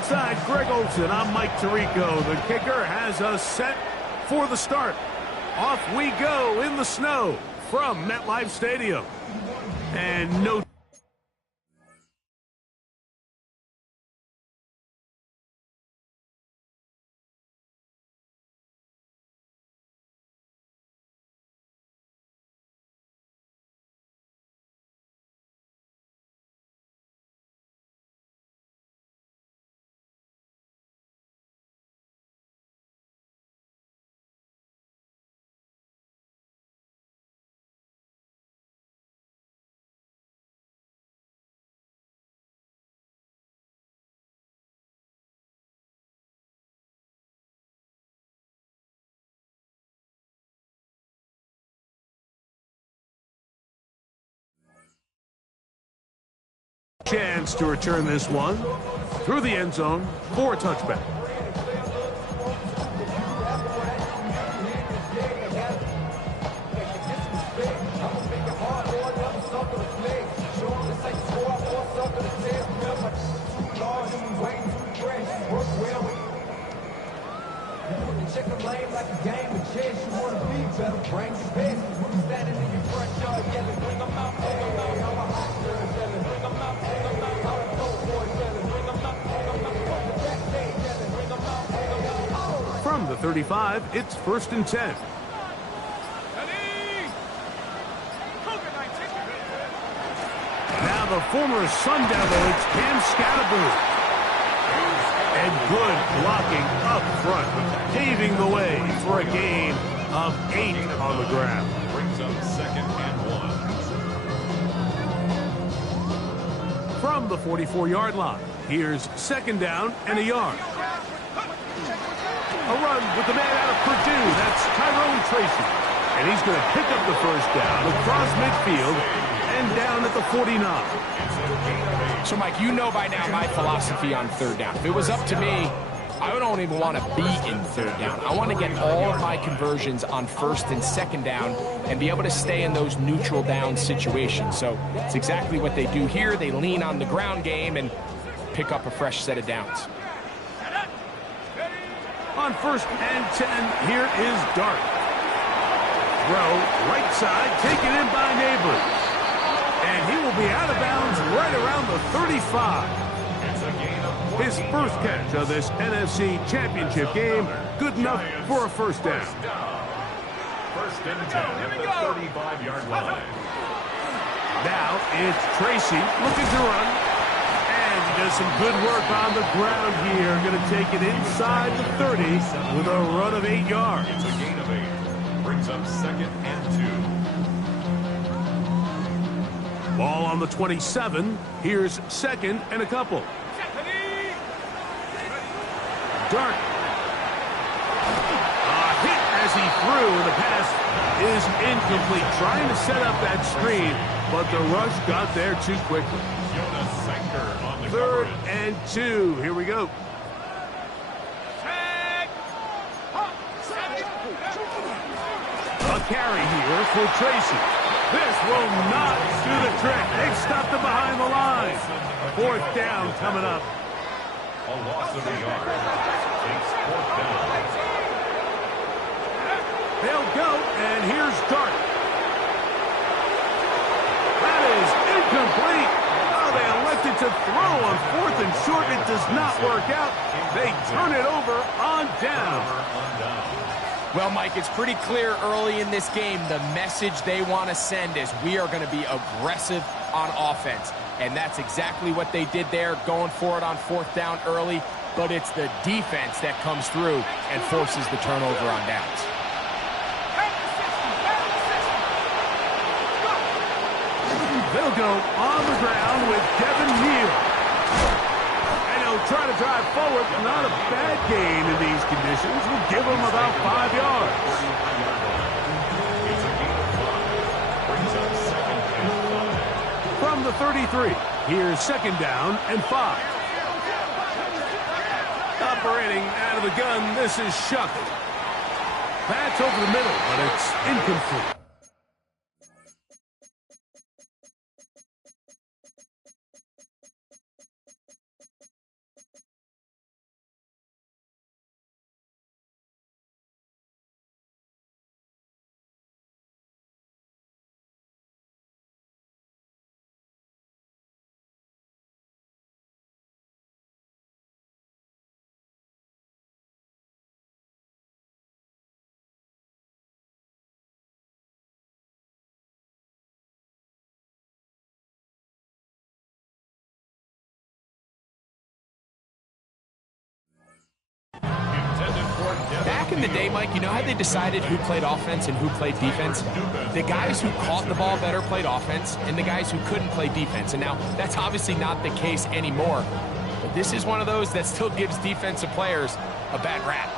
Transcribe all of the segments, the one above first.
Alongside Greg Olson, I'm Mike Tirico. The kicker has us set for the start. Off we go in the snow from MetLife Stadium. And no chance to return this one through the end zone for a touchback. From the 35, it's 1st and 10. Now the former Sun Devil, it's Cam Scatterboo. And good blocking up front, paving the way for a gain of 8 on the ground. Brings up 2nd and 1. From the 44-yard line, here's 2nd down and a yard. A run with the man out of Purdue. That's Tyrone Tracy. And he's going to pick up the 1st down across midfield and down at the 49. So, Mike, you know by now my philosophy on 3rd down. If it was up to me, I don't even want to be in 3rd down. I want to get all of my conversions on 1st and 2nd down and be able to stay in those neutral down situations. So it's exactly what they do here. They lean on the ground game and pick up a fresh set of downs. On 1st and 10, here is Dart. Throw, right side, taken in by Neighbors. And he will be out of bounds right around the 35. His first catch of this NFC Championship game, good enough for a 1st down. 1st and 10 at the 35-yard line. Now it's Tracy looking to run. And he does some good work on the ground here. Going to take it inside the 30 with a run of 8 yards. It's a gain of 8. Brings up 2nd and 2. Ball on the 27. Here's 2nd and a couple. Dart. A hit as he threw. The pass is incomplete. Trying to set up that screen, but the rush got there too quickly. 3rd and 2. Here we go. A carry here for Tracy. This will not do the trick. They've stopped him behind the line. 4th down coming up. A loss of a yard. Takes 4th down. They'll go, and here's Dart. That is incomplete. Oh, they elected to throw on 4th and short. It does not work out. They turn it over on down. Well, Mike, it's pretty clear early in this game the message they want to send is we are going to be aggressive on offense. And that's exactly what they did there, going for it on 4th down early. But it's the defense that comes through and forces the turnover on downs. They'll go on the ground with Devin Neal. And he'll try to drive forward. Not a bad gain in these conditions. Will give him about 5 yards. From the 33, here's 2nd down and 5. Operating out of the gun, this is Shuck. That's over the middle, but it's incomplete. Back in the day, Mike, you know how they decided who played offense and who played defense? The guys who caught the ball better played offense, and the guys who couldn't play defense. And now, that's obviously not the case anymore. But this is one of those that still gives defensive players a bad rap.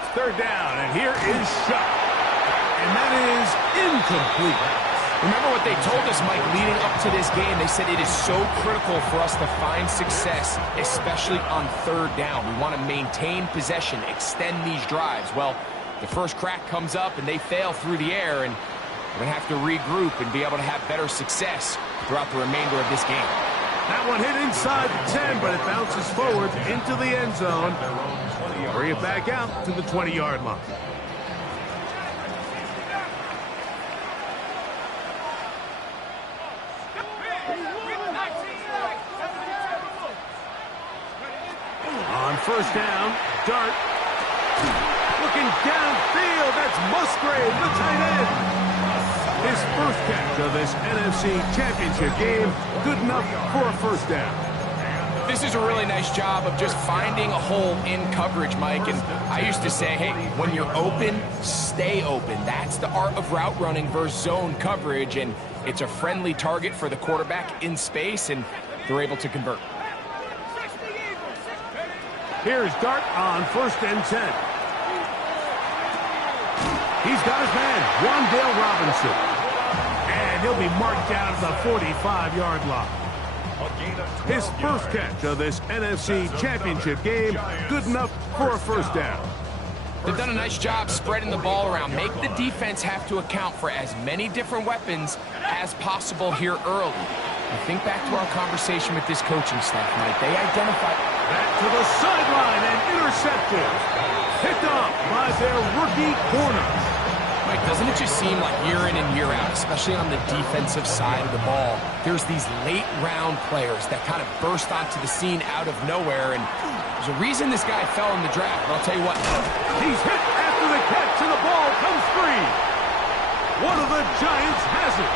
It's third down, and here is shot. And that is incomplete. Remember what they told us, Mike, leading up to this game. They said it is so critical for us to find success, especially on third down. We want to maintain possession, extend these drives. Well, the first crack comes up, and they fail through the air, and we're going to have to regroup and be able to have better success throughout the remainder of this game. That one hit inside the 10, but it bounces forward into the end zone. Bring it back out to the 20-yard line. On first down, Dart. Looking downfield, that's Musgrave, the tight end. His first catch of this NFC Championship game, good enough for a first down. This is a really nice job of just finding a hole in coverage, Mike. And I used to say, hey, when you're open, stay open. That's the art of route running versus zone coverage. And it's a friendly target for the quarterback in space, and they're able to convert. Here's Dart on first and 10. He's got his man, Wan'Dale Robinson. And he'll be marked down to the 45-yard line. His first catch of this NFC Championship game, good enough for a first down. They've done a nice job spreading the ball around. Make the defense have to account for as many different weapons as possible here early. And think back to our conversation with this coaching staff, Mike. They identified... Back to the sideline and intercepted. Picked up by their rookie corner. Mike, doesn't it just seem like year in and year out, especially on the defensive side of the ball, there's these late-round players that kind of burst onto the scene out of nowhere, and there's a reason this guy fell in the draft, but I'll tell you what. He's hit after the catch, and the ball comes free. One of the Giants has it.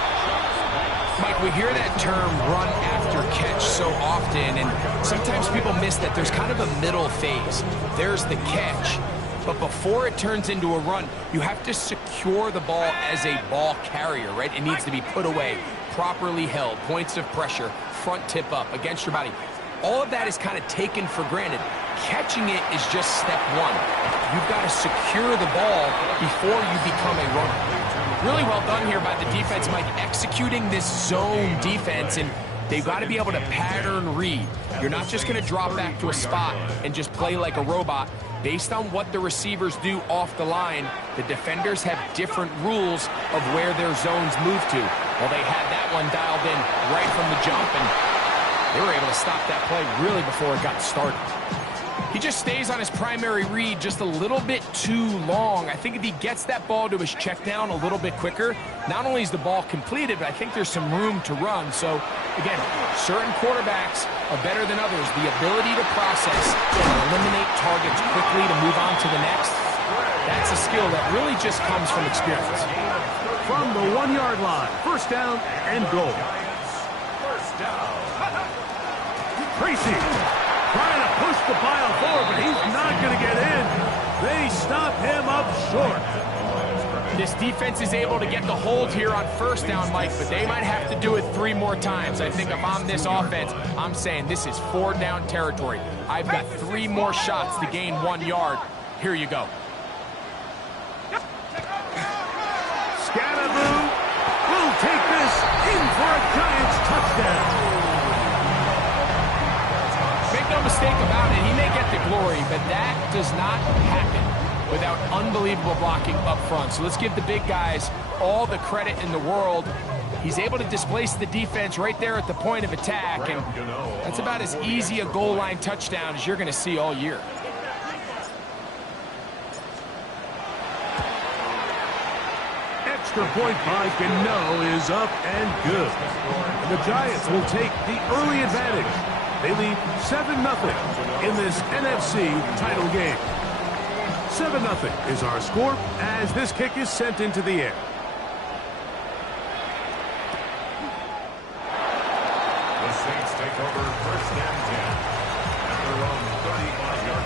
Mike, we hear that term run after catch so often, and sometimes people miss that there's kind of a middle phase. There's the catch, but before it turns into a run, you have to secure the ball as a ball carrier, right? It needs to be put away, properly held, points of pressure, front tip up against your body. All of that is kind of taken for granted. Catching it is just step one. You've got to secure the ball before you become a runner. Really well done here by the defense, Mike, executing this zone defense, and they've got to be able to pattern read. You're not just going to drop back to a spot and just play like a robot. Based on what the receivers do off the line, the defenders have different rules of where their zones move to. Well, they had that one dialed in right from the jump, and they were able to stop that play really before it got started. He just stays on his primary read just a little bit too long. I think if he gets that ball to his check down a little bit quicker, not only is the ball completed, but I think there's some room to run. So, again, certain quarterbacks are better than others. The ability to process and eliminate targets quickly to move on to the next, that's a skill that really just comes from experience. From the 1-yard line, first down and goal. Tracy trying to push the pile forward, but he's not going to get in. They stop him up short. This defense is able to get the hold here on first down, Mike, but they might have to do it 3 more times. I think if I'm this offense, I'm saying this is 4-down territory. I've got 3 more shots to gain 1 yard. Here you go. Scatterboo will take this in for a Giants touchdown. Make no mistake about it, he may get the glory, but that does not happen without unbelievable blocking up front. So let's give the big guys all the credit in the world. He's able to displace the defense right there at the point of attack, and that's about as easy a goal line touchdown as you're going to see all year. Extra point by Gano is up and good. And the Giants will take the early advantage. They lead 7-0 in this NFC title game. 7-0 is our score as this kick is sent into the air. The Saints take over first and 10 at their own 35-yard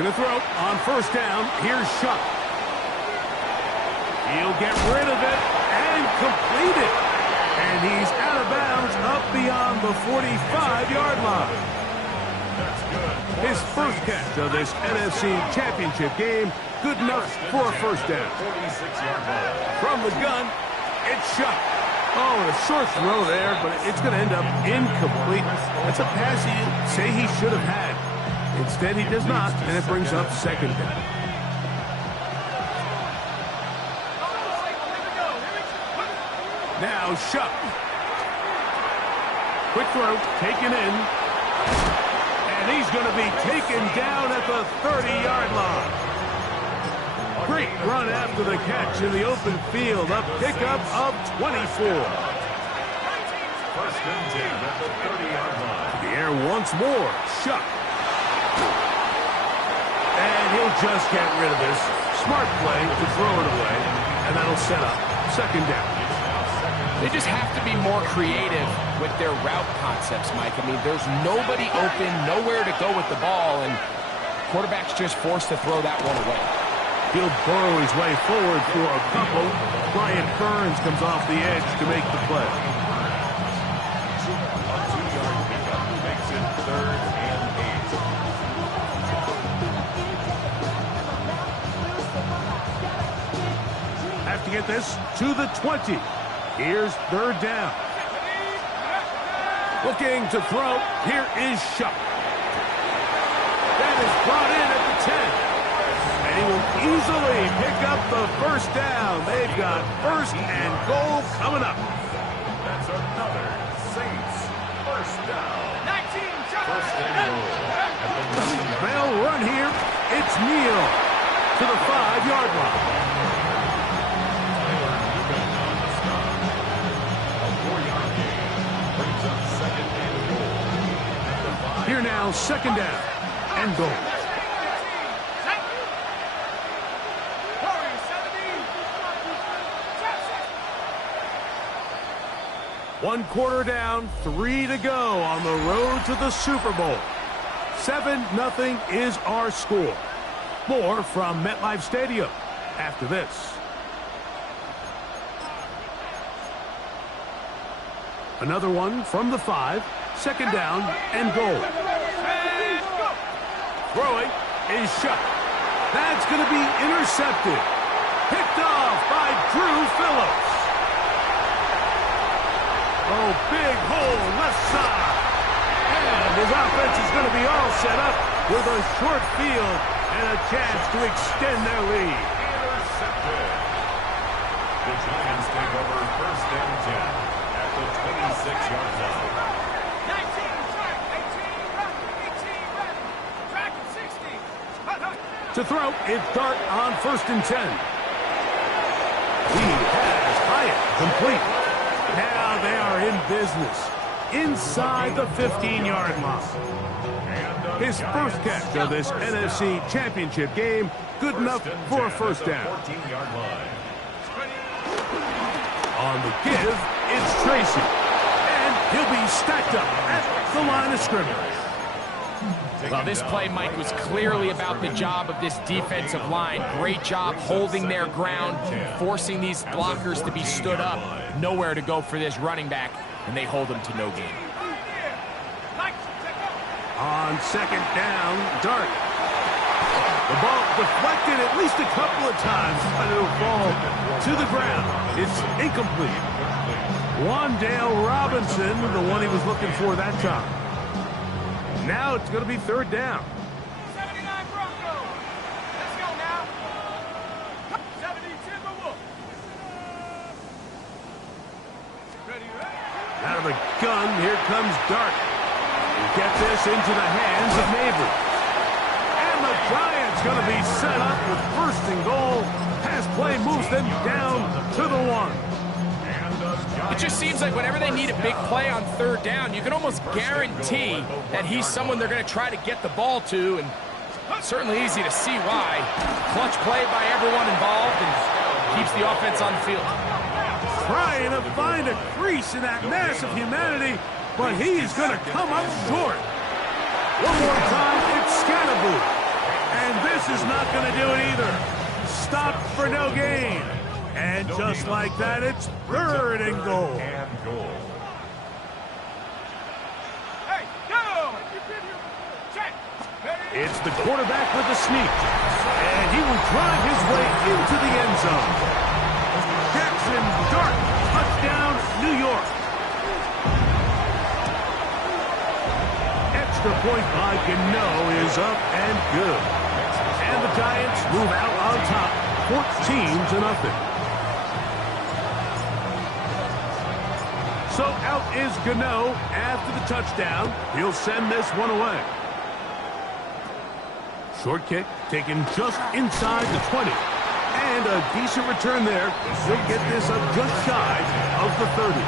Gonna throw on first down. Here's Shuck. He'll get rid of it and complete it. And he's out of bounds up beyond the 45-yard line. His first catch of this NFC Championship game, good enough for a first down. From the gun, it's Shuck. Oh, and a short throw there, but it's going to end up incomplete. That's a pass he'd say he should have had. Instead, he does not, and it brings up second down. Now Shuck. Quick throw, taken in. And he's going to be taken down at the 30-yard line. Great run after the catch in the open field. A pickup of 24. First and 10 at the 30-yard line. The air once more. Shuck. And he'll just get rid of this. Smart play to throw it away. And that'll set up second down. They just have to be more creative with their route concepts, Mike. I mean, there's nobody open, nowhere to go with the ball, and quarterback's just forced to throw that one away. He'll burrow his way forward for a couple. Bryant Burns comes off the edge to make the play. A 2-yard pickup makes it 3rd and 8. Have to get this to the 20. Here's third down. Looking to throw. Here is Shuck. That is brought in at the 10. And he will easily pick up the first down. They've got first and goal coming up. That's another Saints first down. First and goal. They'll run here. It's Neal to the 5-yard line. Here now, second down and goal. One quarter down, 3 to go on the road to the Super Bowl. 7-0 is our score. More from MetLife Stadium after this. Another one from the 5. Second down and goal. Throwing is Shuck. That's going to be intercepted. Picked off by Drew Phillips. Oh, big hole left side. And his offense is going to be all set up with a short field and a chance to extend their lead. Intercepted. The Giants take over first and 10 at the 26-yard line. To throw, it's Dart on first and 10. He has Hyatt complete. Now they are in business inside the 15-yard line. His first catch of this NFC Championship game, good enough for a first down. On the give, it's Tracy. And he'll be stacked up at the line of scrimmage. Well, this play, Mike, was clearly about the job of this defensive line. Great job holding their ground, forcing these blockers to be stood up. Nowhere to go for this running back, and they hold him to no gain. On second down, Dart. The ball deflected at least a couple of times, but it'll fall to the ground. It's incomplete. Wandale Robinson, the one he was looking for that time. Now it's going to be third down. 79 Broncos. Let's go now. 70 Timberwolves. Out of the gun, here comes Dart. He gets this into the hands of Neighbors. And the Giants going to be set up with first and goal. Pass play moves them down to the 1. It just seems like whenever they need a big play on third down, you can almost guarantee that he's someone they're going to try to get the ball to, and certainly easy to see why. Clutch play by everyone involved and keeps the offense on the field. Trying to find a crease in that mass of humanity, but he's going to come up short. One more time, it's Scannaboo. And And this is not going to do it either. Stop for no gain. And just like that, it's 3rd and goal. Hey, go! Check. It's the quarterback with the sneak. And he will drive his way into the end zone. Jackson Dart, touchdown, New York. Extra point by Gano is up and good. And the Giants move out on top, 14-0. So out is Gano after the touchdown. He'll send this one away. Short kick taken just inside the 20. And a decent return there. He'll get this up just shy of the 30.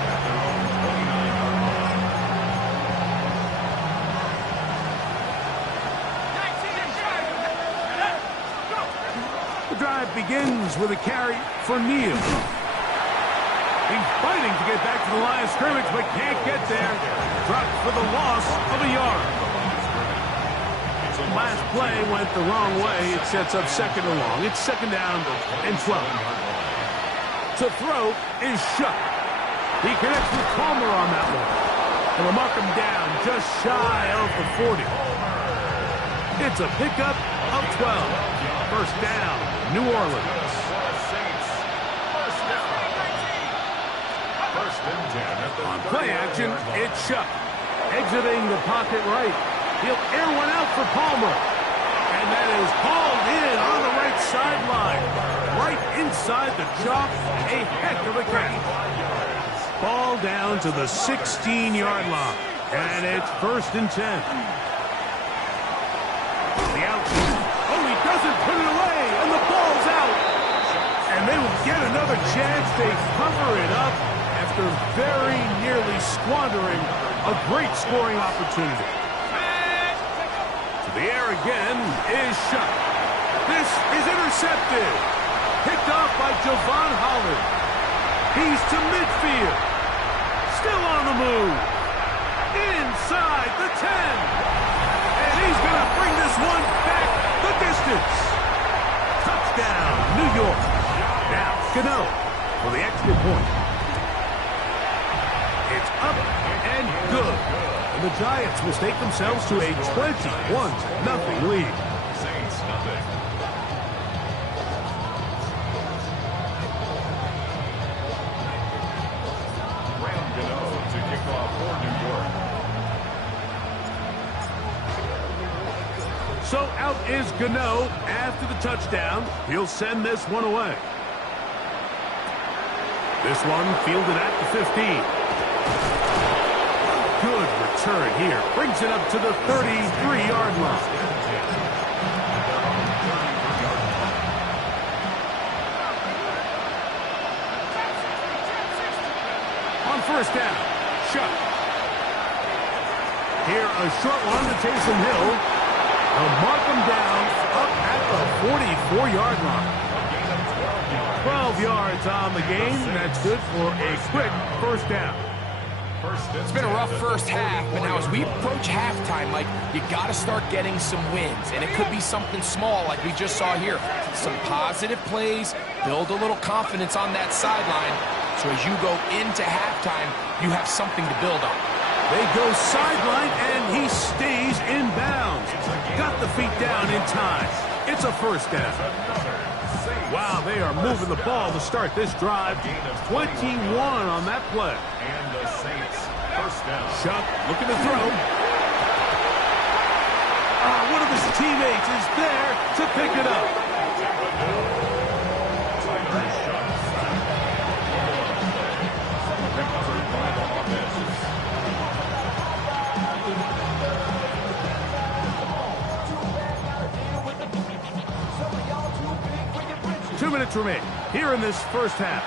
The drive begins with a carry for Neal. He's fighting to get back to the line of scrimmage, but can't get there. Dropped for the loss of a yard. Last play went the wrong way. It sets up 2nd and long. It's 2nd down and 12. To throw is Shuck. He connects with Palmer on that one. And will mark him down just shy of the 40. It's a pickup of 12. 1st down, New Orleans. On play action, it's Shuck. Exiting the pocket right. He'll air one out for Palmer. And that is hauled in on the right sideline. Right inside the chalk. A heck of a catch. Ball down to the 16-yard line. And it's 1st and 10. The out. Oh, he doesn't put it away. And the ball's out. And they will get another chance. They cover it up after very nearly squandering a great scoring opportunity. To the air again is Shuck. This is intercepted. Picked off by Javon Holland. He's to midfield. Still on the move. Inside the 10. And he's going to bring this one back the distance. Touchdown, New York. Now, Gano for the extra point. It's up and good. And the Giants will stake themselves to a 21-0 lead. Saints nothing. Graham Gano to kick off for New York. So out is Gano after the touchdown. He'll send this one away. This one fielded at the 15. Good return here. Brings it up to the 33-yard line. On 1st down, Shuck. Here a short one to Taysom Hill. They'll mark him down up at the 44-yard line. 12 yards on the game. That's good for a quick 1st down. It's been a rough first half, but now as we approach halftime, Mike, you got to start getting some wins. And it could be something small like we just saw here. Some positive plays, build a little confidence on that sideline. So as you go into halftime, you have something to build on. They go sideline, and he stays in bounds. Got the feet down in time. It's a 1st down. Wow, they are moving the ball to start this drive. 21 on that play. And the Saints 1st down. Shuck looking to throw. One of his teammates is there to pick it up. 2 minutes remain here in this 1st half.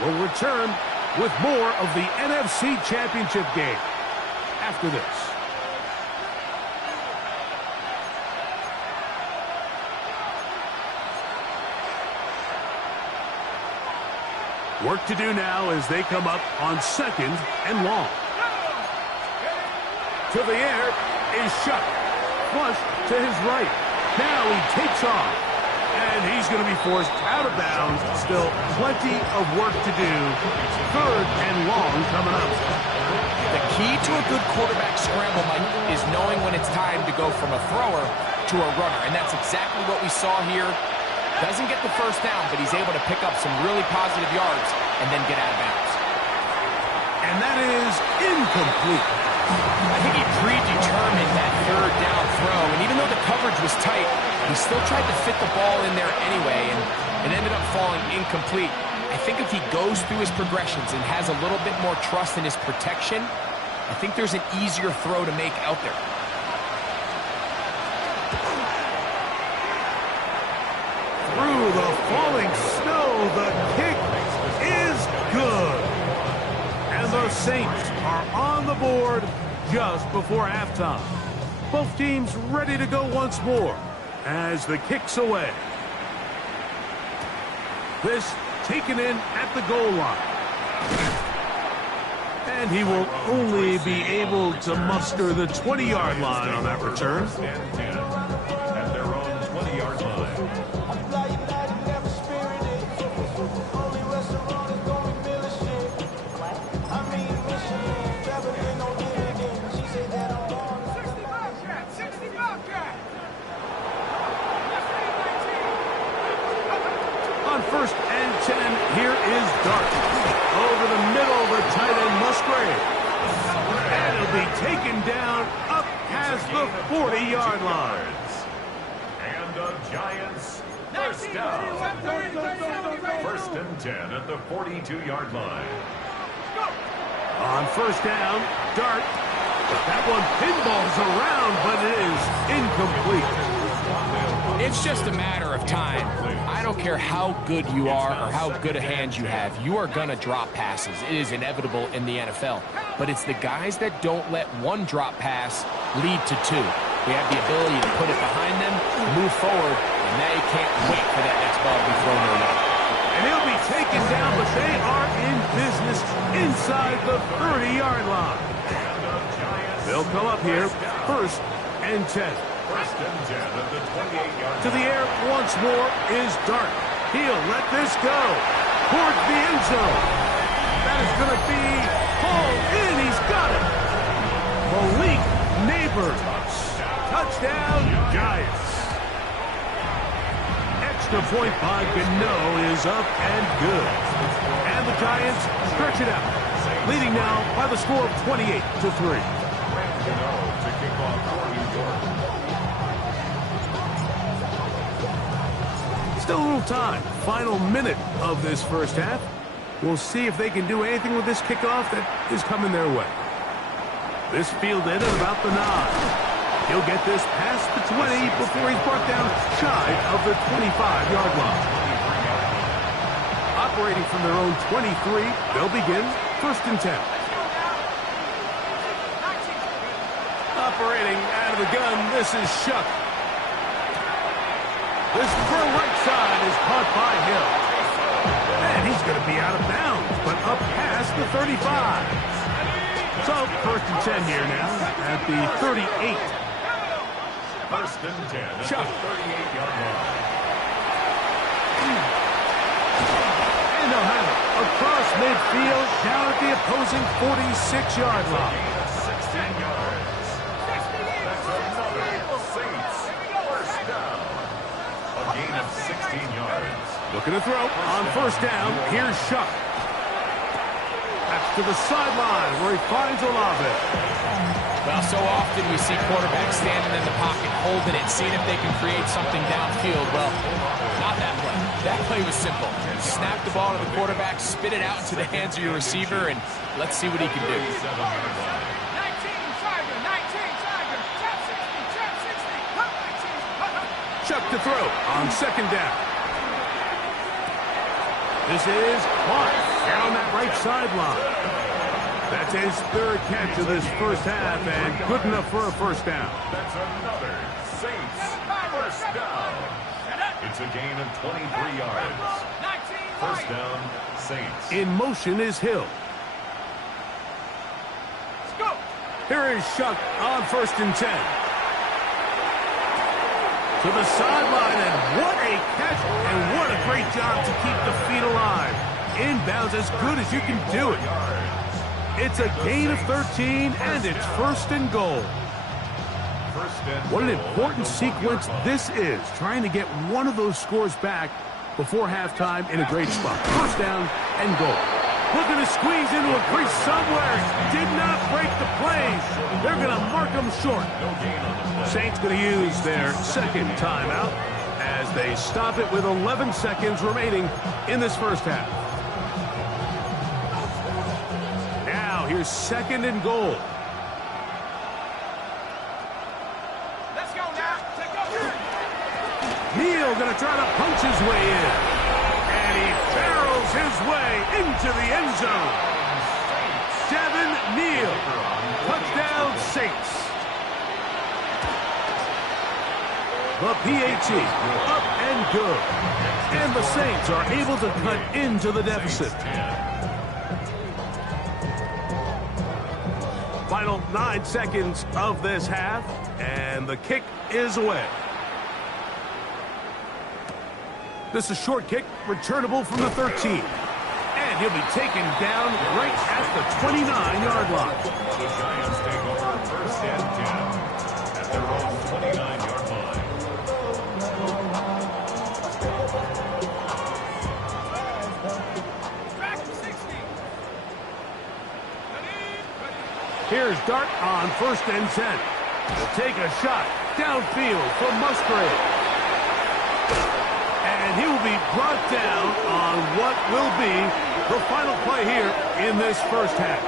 We'll return with more of the NFC Championship game after this. Work to do now as they come up on 2nd and long. To the air is Shuck. Flush to his right. Now he takes off. And he's going to be forced out of bounds. Still plenty of work to do. Third and long coming up. The key to a good quarterback scramble, Mike, is knowing when it's time to go from a thrower to a runner. And that's exactly what we saw here. Doesn't get the first down, but he's able to pick up some really positive yards and then get out of bounds. And that is incomplete. I think he predetermined that third down throw, and even though the coverage was tight, he still tried to fit the ball in there anyway, and it ended up falling incomplete. I think if he goes through his progressions and has a little bit more trust in his protection, I think there's an easier throw to make out there. Through the falling snow, the kick is good. And the Saints are on the board just before halftime. Both teams ready to go once more as the kick's away. This taken in at the goal line. And he will only be able to muster the 20-yard line on that return. At their own 20-yard line. On 1st and 10, here is Dart. Over the middle, the tight end Musgrave. And he'll be taken down up past the 40-yard line. And the Giants first down. 1st and 10 at the 42-yard line. On 1st down, Dart. That one pinballs around, but it is incomplete. It's just a matter of time. I don't care how good you are or how good a hand you have. You are going to drop passes. It is inevitable in the NFL. But it's the guys that don't let one drop pass lead to two. They have the ability to put it behind them, move forward, and now you can't wait for that next ball to be thrown their way. And he'll be taken down, but they are in business inside the 30-yard line. They'll come up here, 1st and 10. 1st and 10 at the 28-yard line. To the air once more is Dart. He'll let this go towards the end zone. That is going to be hauled in. He's got it. Malik Neighbors. Touchdown, Giants. Extra point by Gano is up and good. And the Giants stretch it out, leading now by the score of 28-3. To kick off for New York. Still a little time. Final minute of this first half. We'll see if they can do anything with this kickoff that is coming their way. This fielded at about the 9. He'll get this past the 20 before he's brought down shy of the 25-yard line. Operating from their own 23, they'll begin 1st and 10. Operating out of the gun, this is Shuck. This throw right side is caught by Hill. And he's going to be out of bounds, but up past the 35. So 1st and 10 here now at the 38. 1st and 10 at Chuck. the 38-yard line. And they'll have it across midfield down at the opposing 46-yard line. 16 yards. That's another Saints first down. A gain of 16 yards. Looking to throw on 1st down. Here's Shuck. That's to the sideline where he finds Olave. Well, so often we see quarterbacks standing in the pocket, holding it, seeing if they can create something downfield. Well, not that play. That play was simple. Snap the ball to the quarterback, spit it out into the hands of your receiver, and let's see what he can do. 19 Tiger, 19 Tiger, top 60, top 60, Chuck to throw on 2nd down. This is Clark down that right sideline. That's his 3rd catch of this first half, and good enough for a 1st down. That's another Saints first down. It's a gain of 23 yards. 1st down, Saints. In motion is Hill. Let's go. Here is Shuck on 1st and 10. To the sideline, and what a catch, and what a great job to keep the feet alive. Inbounds as good as you can do it. It's a gain of 13, and it's first and goal. What an important sequence this is, trying to get one of those scores back before halftime in a great spot. First down and goal. Looking to squeeze into a crease somewhere. Did not break the plays. They're going to mark them short. Saints going to use their second timeout as they stop it with 11 seconds remaining in this first half. Now, here's second and goal. Let's go now. Take over. Neal going to try to punch his way in. And he barrels his way into the end zone. Devin Neal. Touchdown, Saints. The PAT up and good. And the Saints are able to cut into the deficit. Final 9 seconds of this half, and the kick is away. This is a short kick, returnable from the 13. And he'll be taken down right at the 29-yard line. The Giants take over first and 10 at their own 29-yard line. Back to 60. Here's Dart on first and 10. He'll take a shot downfield from Musgrave. And he will be brought down on what will be the final play here in this first half.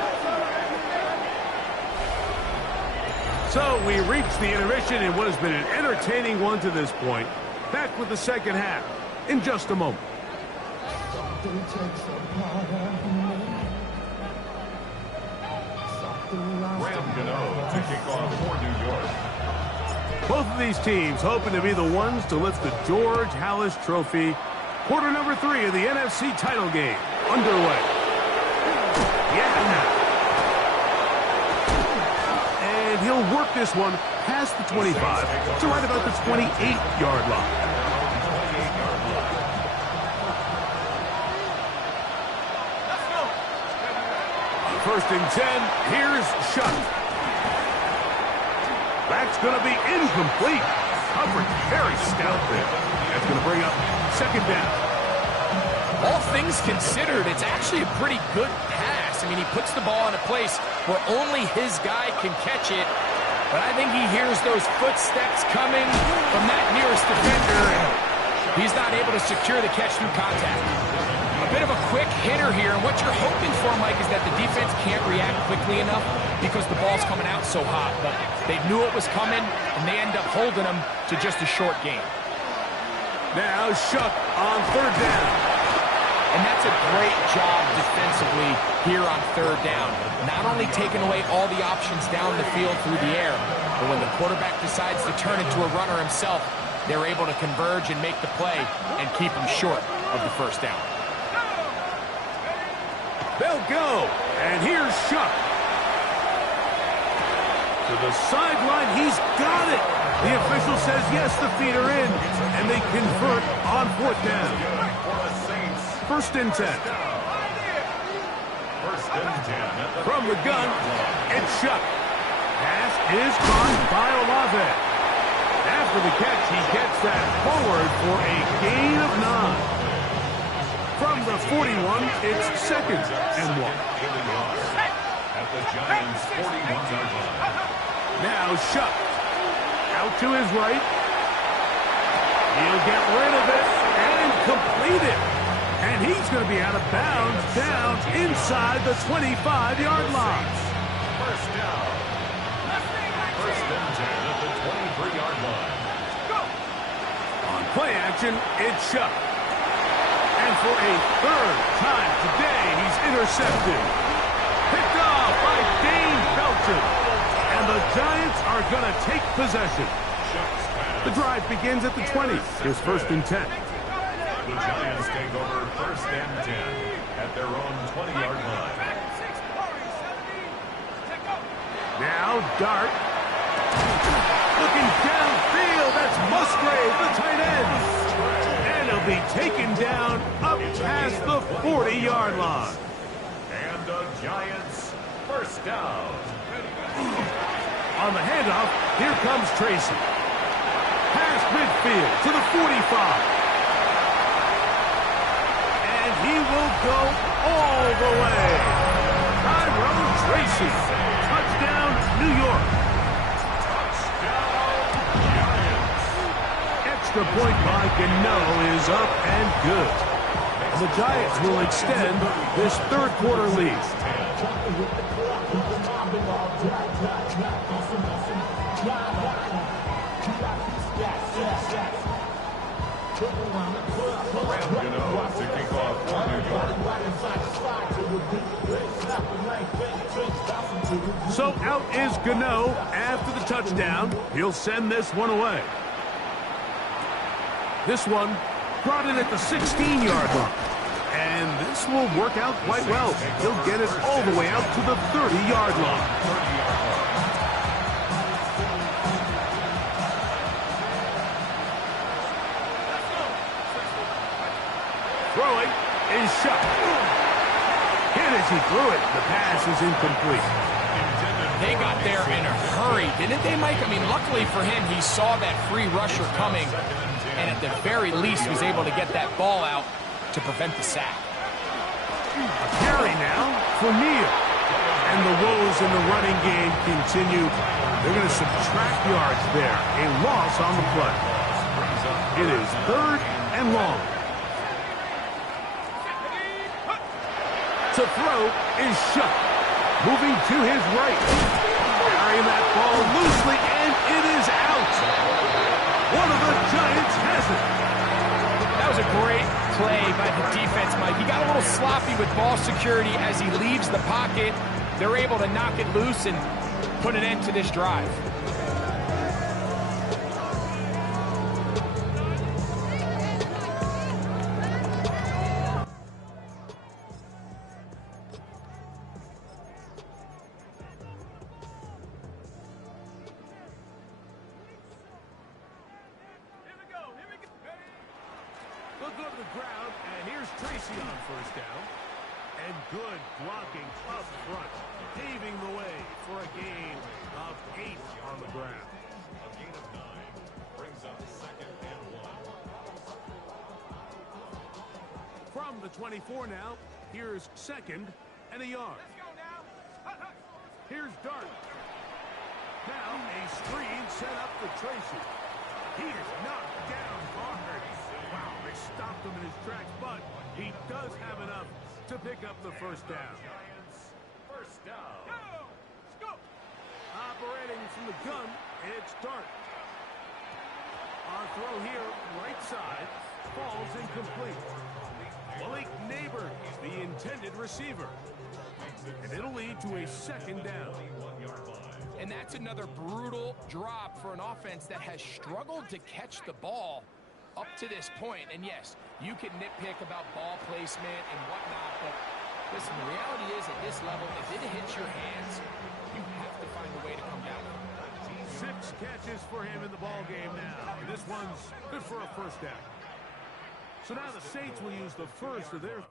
So we reach the intermission in what has been an entertaining one to this point. Back with the second half in just a moment. Graham Gano to kick off for New York. Both of these teams hoping to be the ones to lift the George Halas Trophy. Quarter number 3 of the NFC title game underway. Yeah. And he'll work this one past the 25 to right about the 28-yard line. Let's go. On first and 10, here's Shuck. That's going to be incomplete. Coverage very stout there. That's going to bring up second down. All things considered, it's actually a pretty good pass. I mean, he puts the ball in a place where only his guy can catch it. But I think he hears those footsteps coming from that nearest defender, and he's not able to secure the catch through contact. A bit of a quick hitter here, and what you're hoping for, Mike, is that the defense can't react quickly enough because the ball's coming out so hot. But they knew it was coming, and they end up holding them to just a short game. Now Shuck on third down. And that's a great job defensively here on third down. Not only taking away all the options down the field through the air, but when the quarterback decides to turn into a runner himself, they're able to converge and make the play and keep him short of the first down. They'll go, and here's Shuck. To the sideline, he's got it. The official says yes, the feet are in, and they convert on fourth down. First and 10. From the gun, it's Shuck. Pass is caught by Olave. After the catch, he gets that forward for a gain of 9. From the 41, it's second and 1. At the Giants' 41-yard line. Now Shuck. Out to his right. He'll get rid of it and complete it. And he's going to be out of bounds down inside the 25-yard line. First down. First and 10 at the 23-yard line. On play action, it's Shuck. And for a third time today, he's intercepted. Picked off by Dane Belton. And the Giants are going to take possession. The drive begins at the 20. Here's first and 10. The Giants take over first and 10 at their own 20-yard line. Now Dart. Looking downfield. That's Musgrave, the tight end. And he'll be taken down up past the 40-yard line. And the Giants first down. On the handoff, here comes Tracy. Past midfield to the 45. And he will go all the way. Tyrone Tracy. Touchdown, New York. Touchdown, Giants. Extra point by Gano is up and good. The Giants will extend this third quarter lead. To kick off for New York. So out is Gano after the touchdown. He'll send this one away. This one brought in at the 16-yard line. And this will work out quite well. He'll get it all the way out to the 30-yard line. Throwing is shot. Hit as he threw it. The pass is incomplete. They got there in a hurry, didn't they, Mike? I mean, luckily for him, he saw that free rusher coming, and at the very least was able to get that ball out to prevent the sack. A carry now for Neal. And the woes in the running game continue. They're going to subtract yards there. A loss on the play. It is third and long. To throw is shut. Moving to his right. Carrying that ball loosely, and it is out. One of the Giants has it. That was a great play by the defense, Mike. He got a little sloppy with ball security as he leaves the pocket. They're able to knock it loose and put an end to this drive. They'll go to the ground, and here's Tracy on first down. And good blocking up front, paving the way for a gain of 8 on the ground. A gain of 9 brings up second and 1. From the 24 now, here's second and a yard. Here's Dart. Now a screen set up for Tracy. He is knocked down hard. Wow, they stopped him in his tracks, but he does have enough to pick up the first down. Giants first down. Operating from the gun, it's Dart. Our throw here, right side, falls incomplete. Malik Neighbors, the intended receiver. And it'll lead to a second down. And that's another brutal drop for an offense that has struggled to catch the ball up to this point. And yes, you can nitpick about ball placement and whatnot, but listen, the reality is at this level, if it hits your hands, you have to find a way to come down with it. 6 catches for him in the ball game now. And this one's good for a first down. So now the Saints will use the first of their